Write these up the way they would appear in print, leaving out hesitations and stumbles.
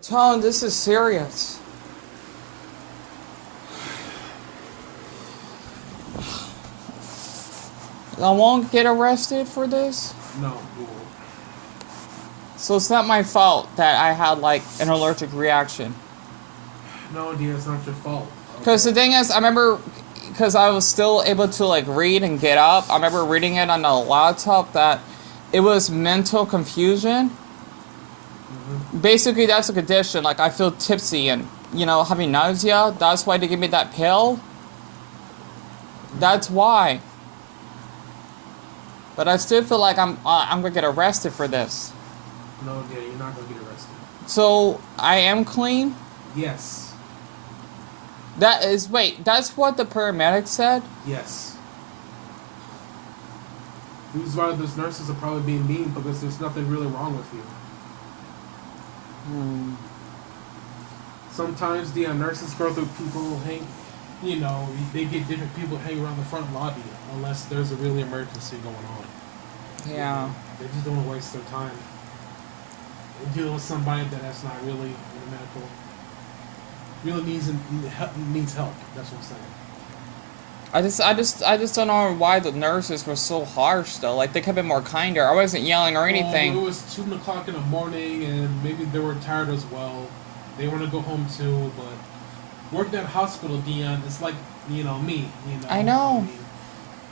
Tone, this is serious. I won't get arrested for this? No, you won't. So it's not my fault that I had like an allergic reaction. No, dear, it's not your fault. Because the thing is, I remember, because I was still able to like read and get up, I remember reading it on a laptop that it was mental confusion. Basically, that's a condition. Like, I feel tipsy and, having nausea. That's why they give me that pill. That's why. But I still feel like I'm gonna get arrested for this. No, dear, you're not gonna get arrested. So I am clean. Yes. That's what the paramedic said. Yes. Those nurses are probably being mean because there's nothing really wrong with you. Sometimes the nurses go through people they get different people hanging around the front lobby unless there's a really emergency going on. Yeah. They just don't want to waste their time dealing with somebody that's not really in the medical, really needs help. That's what I'm saying. I just don't know why the nurses were so harsh though. Like they could have been more kinder. I wasn't yelling or anything. Well, it was 2 o'clock in the morning, and maybe they were tired as well. They want to go home too, but working at a hospital, Dion, it's like me. I know. mean,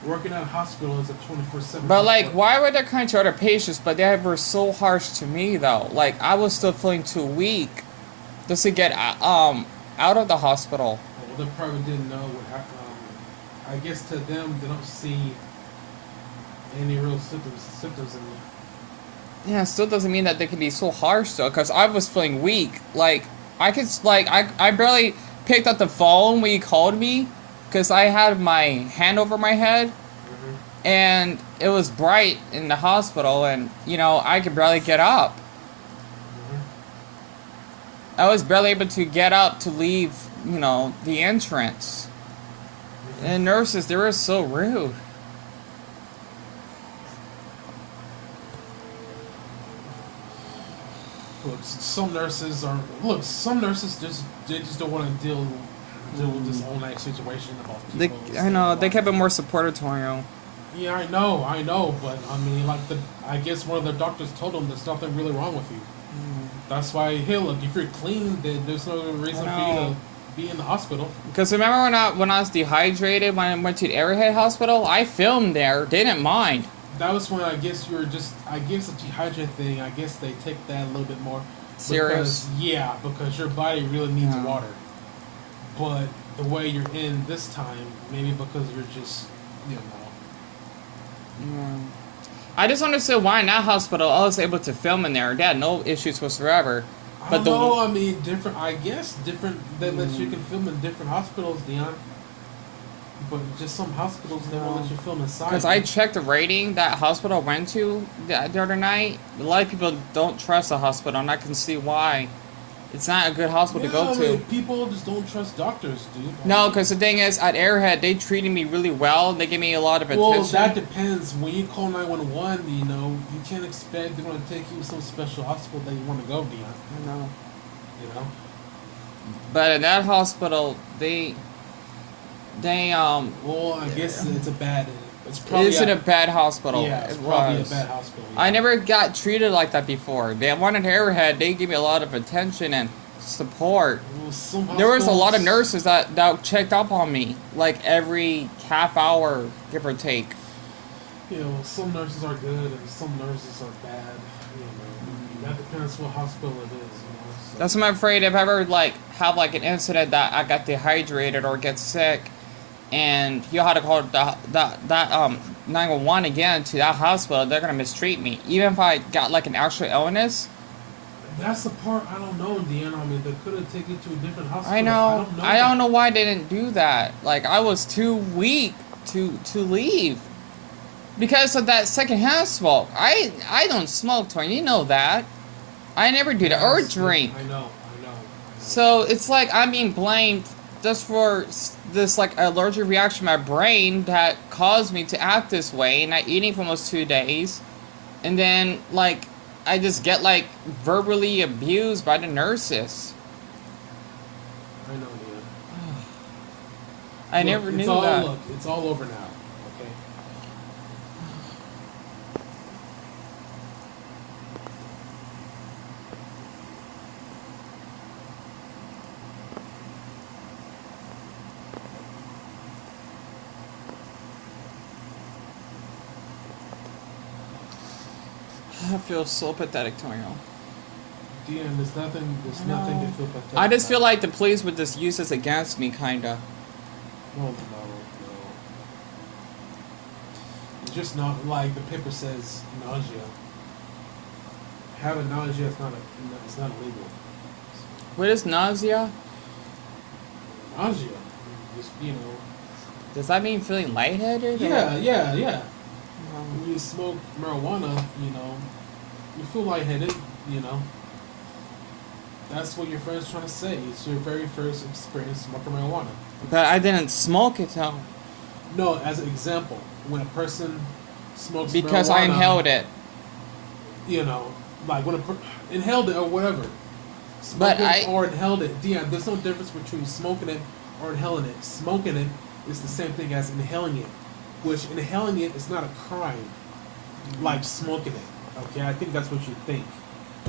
working at a hospital is a 24/7. But like, why were they kind to other patients, but they were so harsh to me though? Like I was still feeling too weak just to get out of the hospital. Well, they probably didn't know what happened. I guess to them, they don't see any real symptoms in you. Yeah, it still doesn't mean that they can be so harsh though, because I was feeling weak. Like I barely picked up the phone when you called me, because I had my hand over my head, and it was bright in the hospital, and I could barely get up. I was barely able to get up to leave, the entrance. And nurses, they were so rude. Some nurses just don't want to deal with this whole night situation about people. I know they kept it more supportive. Yeah, I know, but I mean, I guess one of the doctors told them there's nothing really wrong with you. That's why, hey, look, if you're clean, then there's no reason for you to be in the hospital. Because remember when I was dehydrated when I went to the Airhead Hospital, I filmed there. They didn't mind. That was when I guess the dehydrated thing. I guess they take that a little bit more serious. Because your body really needs water. But the way you're in this time, maybe because you're just, I just understood why in that hospital I was able to film in there. They had no issues whatsoever. I don't know. I mean, different. I guess different that you can film in different hospitals, Dion. But just some hospitals they won't let you film inside. Because I checked the rating that hospital I went to the other night. A lot of people don't trust the hospital, and I can see why. It's not a good hospital to go to. People just don't trust doctors, dude. No, because the thing is, at Airhead, they treated me really well. They gave me a lot of attention. Well, that depends. When you call 911, you can't expect they're going to take you to some special hospital that you want to go, Dion. I know. But in that hospital, they well, I guess it's probably a bad hospital. Yeah, it's probably a bad hospital. Yeah. I never got treated like that before. They wanted Airhead. They gave me a lot of attention and support. Well, there was a lot of nurses that checked up on me, like every half hour, give or take. Some nurses are good and some nurses are bad. That depends what hospital it is. So. That's what I'm afraid if I ever have an incident that I got dehydrated or get sick, and you had to call that 911 again to that hospital, they're gonna mistreat me. Even if I got an actual illness. That's the part I don't know, Deanna. I mean, they could have taken you to a different hospital. I know. I don't know why they didn't do that. I was too weak to leave. Because of that secondhand smoke. I don't smoke, Tony. You know that. I never do that or drink. I know. So it's like I'm being blamed just for this allergic reaction in my brain that caused me to act this way, and I eating for almost 2 days, and then I just get like verbally abused by the nurses. I know, Nia. I never knew that. Look, it's all over now. Okay. I feel so pathetic, Tonyo. Dion, there's nothing to feel pathetic. I just about. feel like the police would just use this against me, kinda. No. It's just not like the paper says nausea. Having nausea is it's not illegal. What is nausea? Nausea, just Does that mean feeling lightheaded? Yeah. When you smoke marijuana, you feel lightheaded. That's what your friend's trying to say. It's your very first experience smoking marijuana. But I didn't smoke it though. No, as an example, when a person smokes Because marijuana, I inhaled it. Like when inhaled it or whatever. Smoking or inhaled it. Dion, there's no difference between smoking it or inhaling it. Smoking it is the same thing as inhaling it. Which inhaling it is not a crime like smoking it. Okay, I think that's what you think.